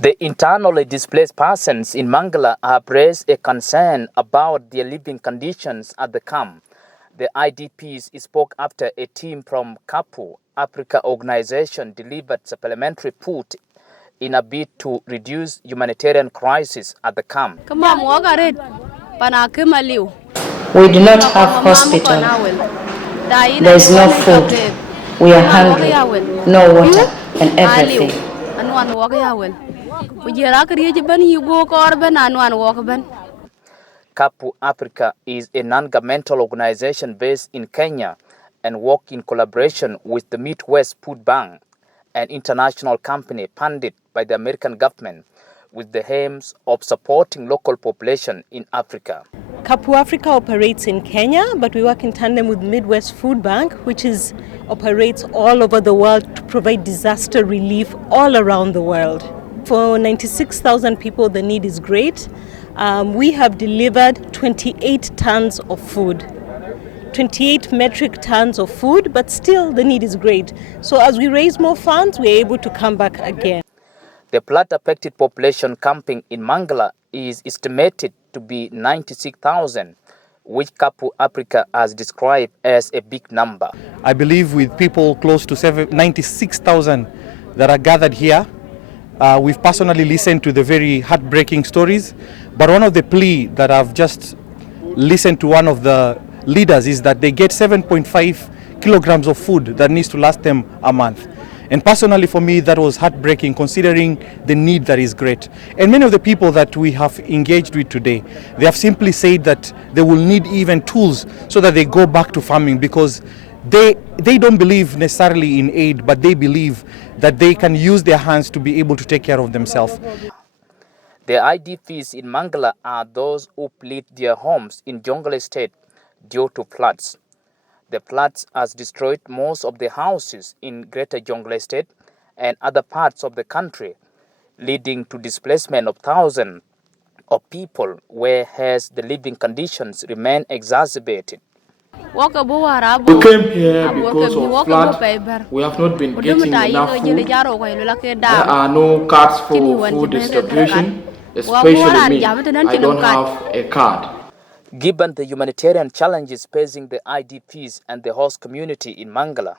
The internally displaced persons in Mangalla have raised a concern about their living conditions at the camp. The IDPs spoke after a team from Kapu Africa organization delivered supplementary food in a bid to reduce humanitarian crisis at the camp. We do not have hospital. There is no food. We are hungry. No water and everything. Kapu Africa is a non-governmental organization based in Kenya and works in collaboration with the Midwest Food Bank, an international company funded by the American government with the aims of supporting local population in Africa. Kapu Africa operates in Kenya, but we work in tandem with Midwest Food Bank, which operates all over the world to provide disaster relief all around the world. For 96,000 people, the need is great. We have delivered 28 tons of food, 28 metric tons of food, but still the need is great. So as we raise more funds, we're able to come back again. The flood-affected population camping in Mangalla is estimated to be 96,000, which Kapu Africa has described as a big number. I believe with people close to 96,000 that are gathered here, we've personally listened to the very heartbreaking stories, but one of the plea that I've just listened to one of the leaders is that they get 7.5 kilograms of food that needs to last them a month. And personally for me, that was heartbreaking considering the need that is great. And many of the people that we have engaged with today, they have simply said that they will need even tools so that they go back to farming, because they don't believe necessarily in aid, but they believe that they can use their hands to be able to take care of themselves. The IDPs in Mangalla are those who fled their homes in Jonglei State due to floods. The floods has destroyed most of the houses in Greater Jonglei State and other parts of the country, leading to displacement of thousands of people, whereas the living conditions remain exacerbated. We came here because of flood. We have not been getting enough food. There are no cards for food distribution, especially me. I don't have a card. Given the humanitarian challenges facing the IDPs and the host community in Mangalla,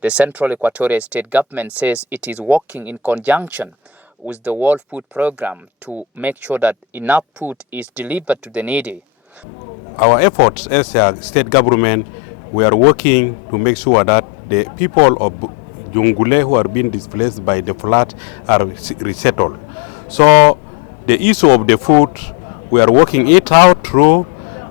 the Central Equatorial State Government says it is working in conjunction with the World Food Program to make sure that enough food is delivered to the needy. Our efforts as a state government, we are working to make sure that the people of Jungule who are being displaced by the flood are resettled. So the issue of the food, we are working it out through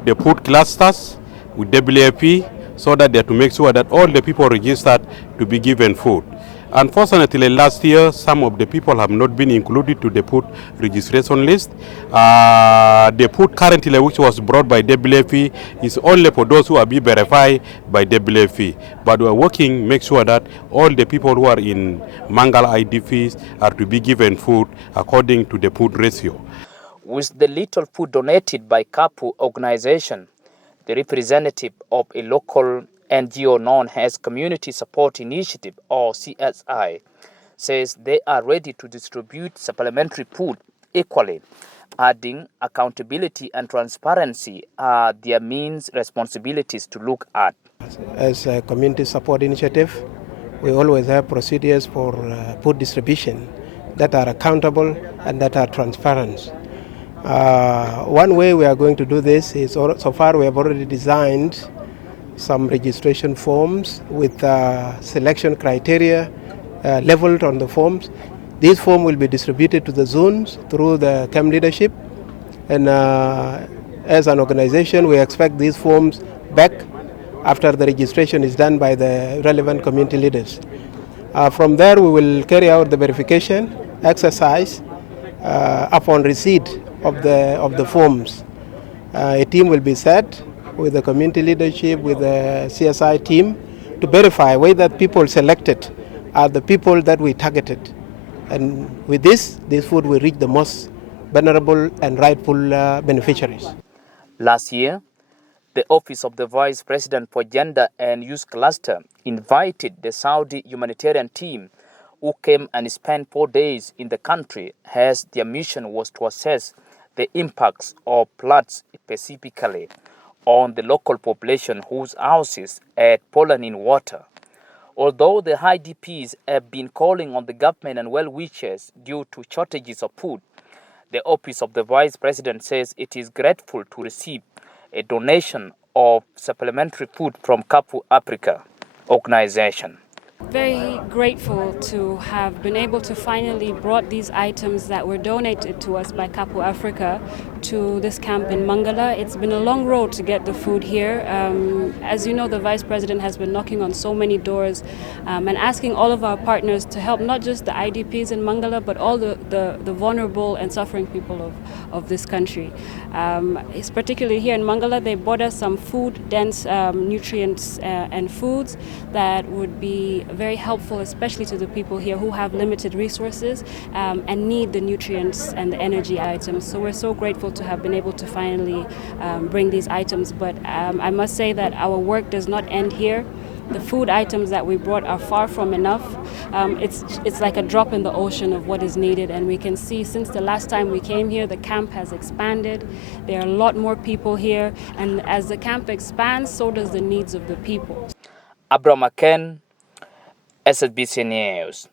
the food clusters with WFP, so that they are to make sure that all the people registered to be given food. Unfortunately, last year, some of the people have not been included to the food registration list. The food currently, which was brought by WFP, is only for those who are being verified by WFP. But we are working, make sure that all the people who are in Mangalla IDPs are to be given food according to the food ratio. With the little food donated by Kapu organization, the representative of a local NGO known as Community Support Initiative, or CSI, says they are ready to distribute supplementary food equally, adding accountability and transparency are their main responsibilities to look at. As a Community Support Initiative, we always have procedures for food distribution that are accountable and that are transparent. One way we are going to do this is, so far we have already designed some registration forms with selection criteria leveled on the forms. These forms will be distributed to the zones through the camp leadership, and as an organization we expect these forms back after the registration is done by the relevant community leaders. From there we will carry out the verification exercise upon receipt of the forms. A team will be set with the community leadership, with the CSI team, to verify whether people selected are the people that we targeted. And with this food will reach the most vulnerable and rightful beneficiaries. Last year, the Office of the Vice President for Gender and Youth Cluster invited the Saudi humanitarian team who came and spent 4 days in the country, as their mission was to assess the impacts of floods specifically on the local population whose houses had fallen in water. Although the IDPs have been calling on the government and well-wishers due to shortages of food, the office of the Vice President says it is grateful to receive a donation of supplementary food from Kapu Africa organization. Very grateful to have been able to finally brought these items that were donated to us by Kapu Africa to this camp in Mangalla. It's been a long road to get the food here. As you know, the Vice President has been knocking on so many doors and asking all of our partners to help not just the IDPs in Mangalla, but all the vulnerable and suffering people of this country. It's particularly here in Mangalla, they brought us some food-dense nutrients and foods that would be very helpful, especially to the people here who have limited resources and need the nutrients and the energy items. So we're so grateful to have been able to finally bring these items. But I must say that our work does not end here. The food items that we brought are far from enough. It's like a drop in the ocean of what is needed, and we can see since the last time we came here, the camp has expanded. There are a lot more people here, and as the camp expands, so does the needs of the people. Abraham Aken, SBC News.